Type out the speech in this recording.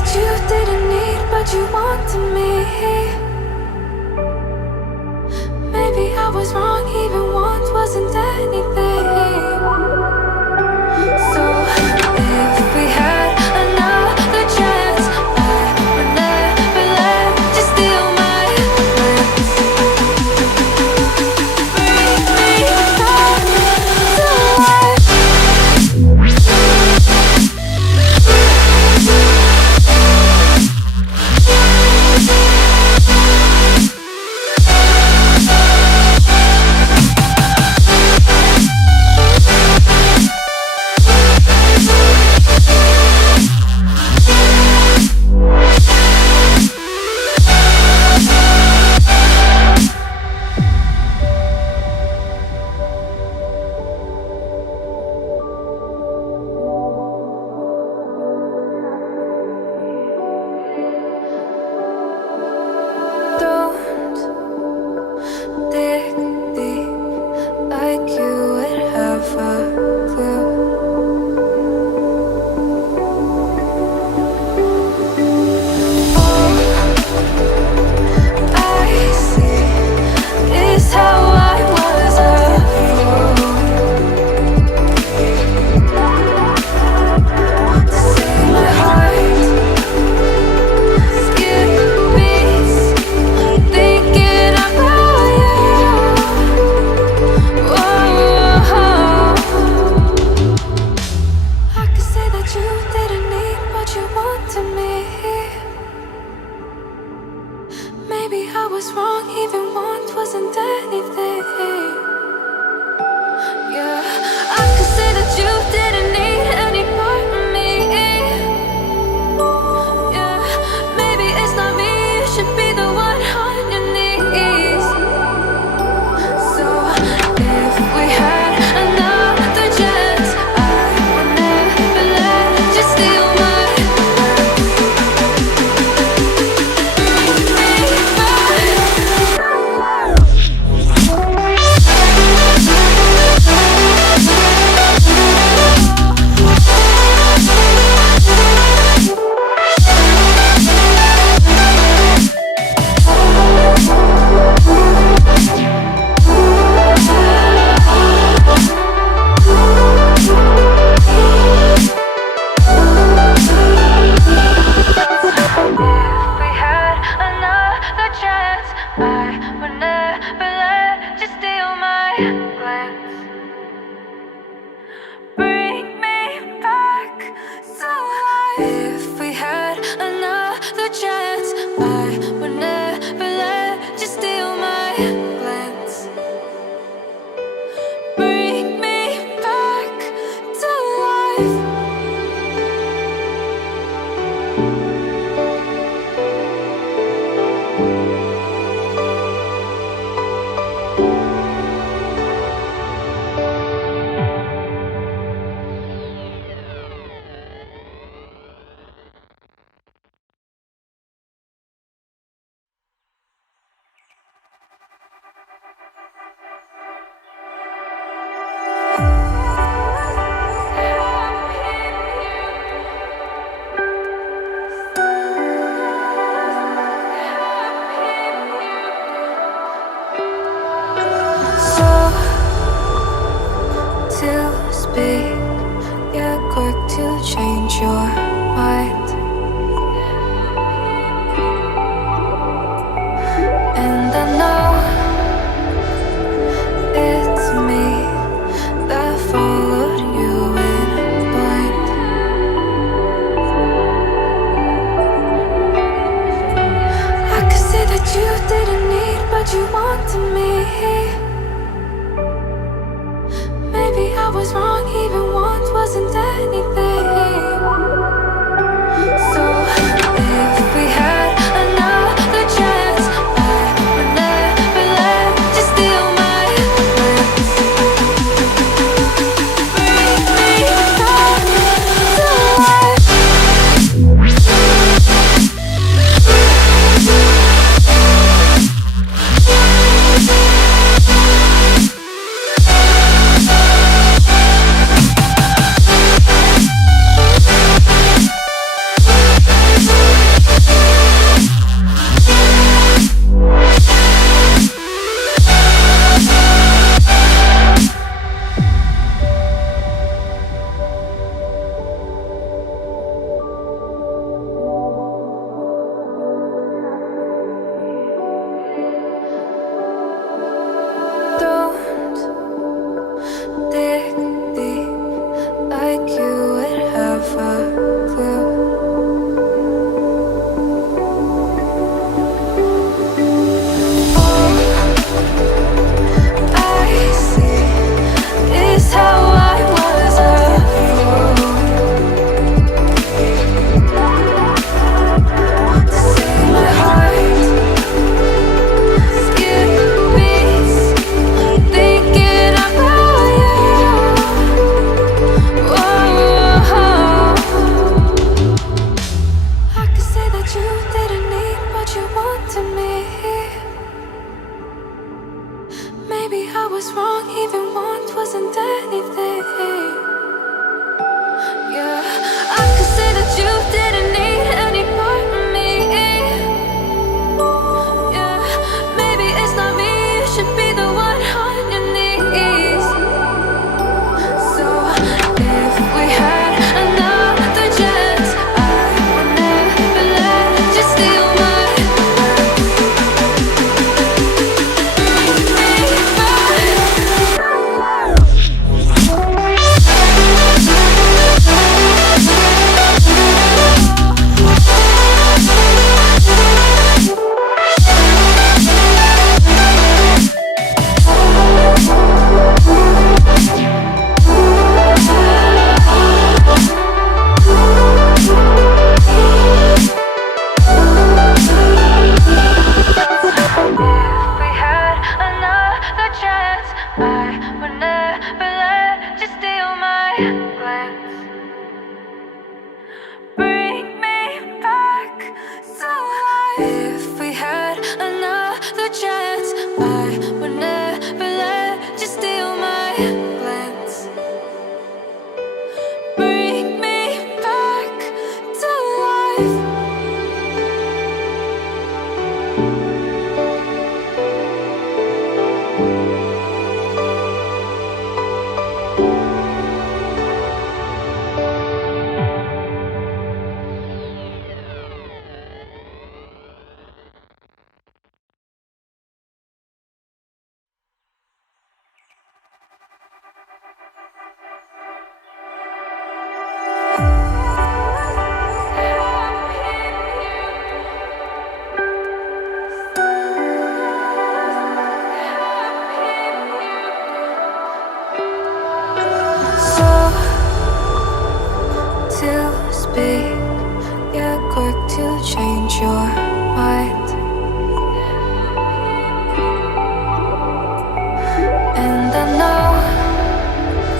that you didn't need, but you wanted me. Maybe I was wrong, even want wasn't anything. So if we had another chance, I would never let you steal my glance. Bring me back to life. Don't dig deep like you would have a clue. All I see is how I was a fool to save my heart. Skip beats, thinking about you. Whoa. I could say that you didn't need, but you wanted me. Maybe I was wrong, even want wasn't anything. Yeah, I could say that you didn't need any part of me. Yeah, maybe it's not me, you should be the one on your knees. So if we had another chance, I would never let you steal my glance. Bring me If we had another chance, I would never let you steal my glance. Bring me back to life. If we had another chance, I would never let you steal my glance. Bring me back to life. So to speak, you're quick to change your mind. And I know it's me that followed you in blind. I could say that you didn't need, but you wanted me. Maybe I was wrong, even want wasn't anything. So if we had another chance, I would never let you steal my glance. Bring me back to life. To speak, you're quick to change your